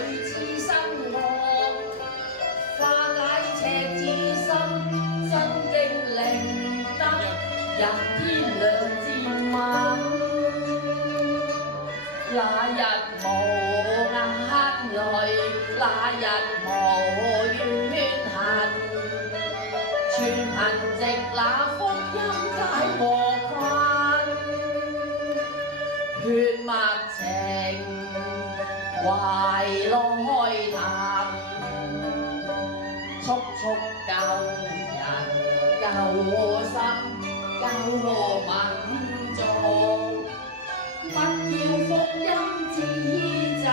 女子生惡，化解赤子心，真經令得人天良漸泯。那日無眼淚，那日無怨恨，全憑藉那福音解禍困。血脈情懷內談，速速救人救心救民族。不要福音之責，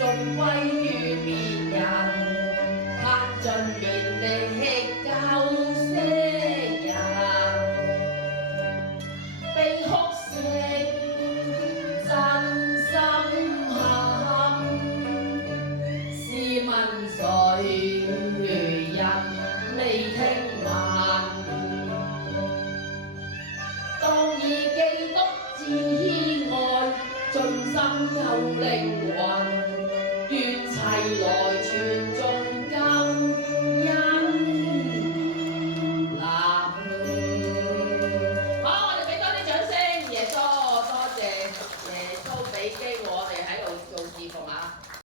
盡歸於別人，盼盡綿力救些人。被哭聲真心坎，試問誰人未聽聞？當以基督之愛，盡心救靈魂，願齊來傳頌。